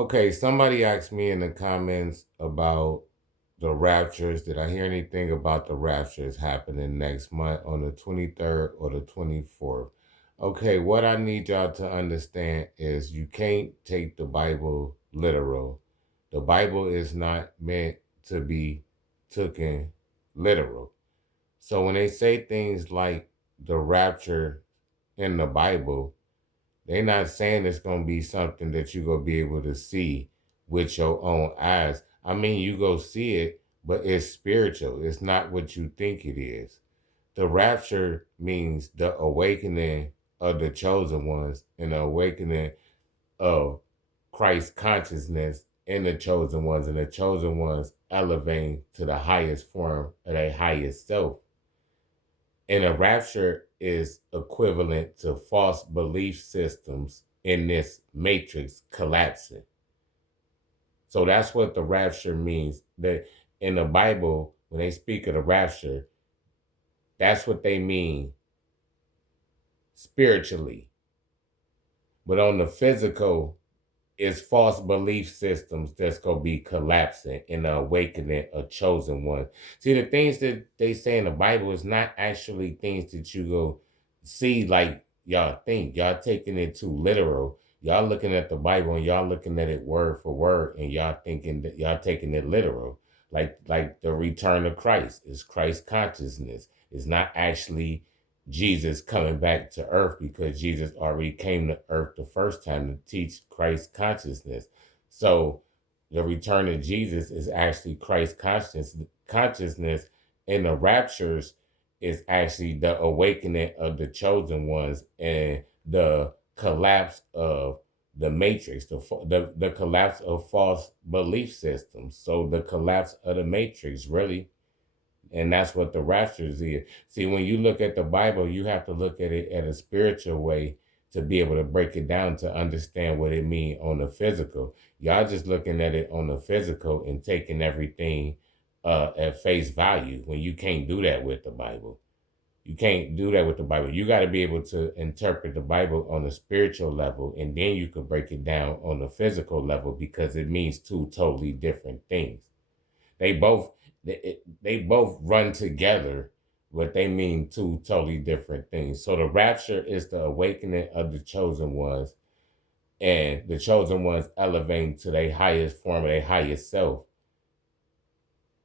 Okay, somebody asked me in the comments about the raptures. Did I hear anything about the raptures happening next month on the 23rd or the 24th? Okay, what I need y'all to understand is you can't take the Bible literal. The Bible is not meant to be taken literal. So when they say things like the rapture in the Bible, they're not saying it's gonna be something that you're gonna be able to see with your own eyes. I mean, you go see it, but it's spiritual. It's not what you think it is. The rapture means the awakening of the chosen ones and the awakening of Christ consciousness in the chosen ones, and the chosen ones elevating to the highest form of their highest self. And a rapture is equivalent to false belief systems in this matrix collapsing. So that's what the rapture means. That in the Bible, when they speak of the rapture, that's what they mean spiritually. But on the physical, it's false belief systems that's gonna be collapsing in the awakening of chosen ones. See, the things that they say in the Bible is not actually things that you go see like y'all think. Y'all taking it too literal. Y'all looking at the Bible and y'all looking at it word for word, and y'all thinking that y'all taking it literal. Like the return of Christ is Christ consciousness. It's not actually Jesus coming back to earth, because Jesus already came to earth the first time to teach Christ consciousness. So the return of Jesus is actually Christ consciousness, and the raptures is actually the awakening of the chosen ones and the collapse of the matrix, the collapse of false belief systems. So the collapse of the matrix, really, and that's what the raptures is. See, when you look at the Bible, you have to look at it at a spiritual way to be able to break it down to understand what it means on the physical. Y'all just looking at it on the physical and taking everything at face value, when you can't do that with the Bible. You can't do that with the Bible. You got to be able to interpret the Bible on a spiritual level, and then you could break it down on the physical level, because it means two totally different things. They both they both run together, but they mean two totally different things. So the rapture is the awakening of the chosen ones, and the chosen ones elevating to their highest form of their highest self.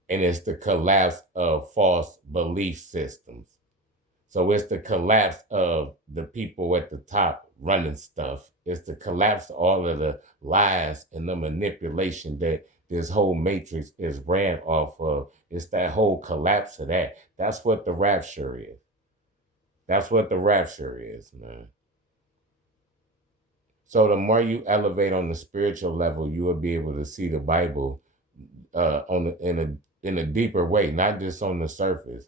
And it's the collapse of false belief systems. So it's the collapse of the people at the top running stuff. It's the collapse of all of the lies and the manipulation that this whole matrix is ran off of. It's that whole collapse of that. That's what the rapture is. That's what the rapture is, man. So the more you elevate on the spiritual level, you will be able to see the Bible in a deeper way, not just on the surface.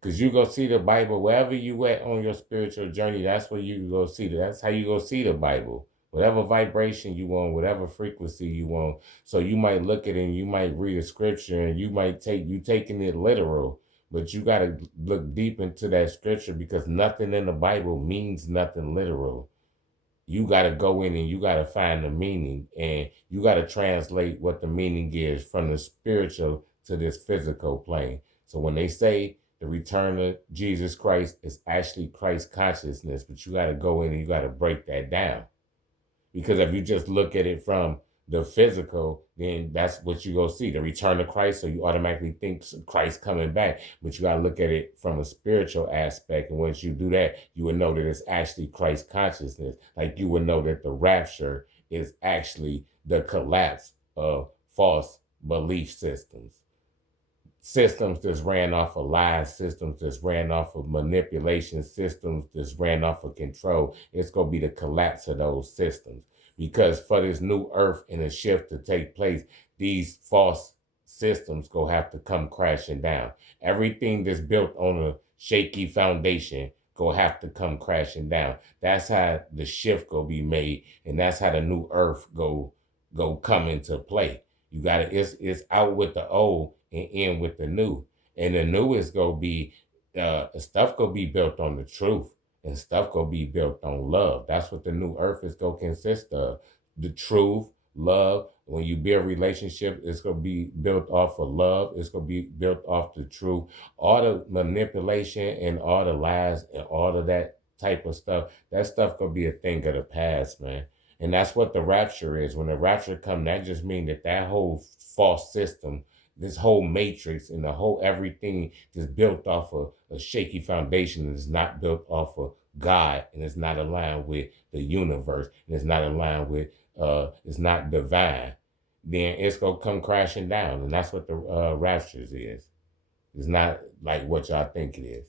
Cause you go see the Bible wherever you at on your spiritual journey. That's where you go see that. That's how you go see the Bible. Whatever vibration you want, whatever frequency you want. So you might look at it and you might read a scripture and you might taking it literal, but you gotta look deep into that scripture, because nothing in the Bible means nothing literal. You got to go in and you got to find the meaning, and you got to translate what the meaning is from the spiritual to this physical plane. So when they say the return of Jesus Christ is actually Christ consciousness, but you got to go in and you got to break that down. Because if you just look at it from the physical, then that's what you go see, the return of Christ. So you automatically think Christ coming back, but you got to look at it from a spiritual aspect. And once you do that, you would know that it's actually Christ consciousness. Like you would know that the rapture is actually the collapse of false belief systems that's ran off of lies, systems that's ran off of manipulation, systems that's ran off of control. It's going to be the collapse of those systems. Because for this new earth and a shift to take place, these false systems going to have to come crashing down. Everything that's built on a shaky foundation going to have to come crashing down. That's how the shift going to be made, and that's how the new earth go come into play. You got to, it's out with the old and in with the new. And the new is gonna be stuff gonna be built on the truth, and stuff gonna be built on love. That's what the new earth is gonna consist of. The truth, love. When you build relationship, it's gonna be built off of love. It's gonna be built off the truth. All the manipulation and all the lies and all of that type of stuff, that stuff gonna be a thing of the past, man. And that's what the rapture is. When the rapture come, that just means that that whole false system, this whole matrix and the whole everything is built off of a shaky foundation and is not built off of God, and it's not aligned with the universe, and it's not aligned with it's not divine, then it's gonna come crashing down. And that's what the raptures is. It's not like what y'all think it is.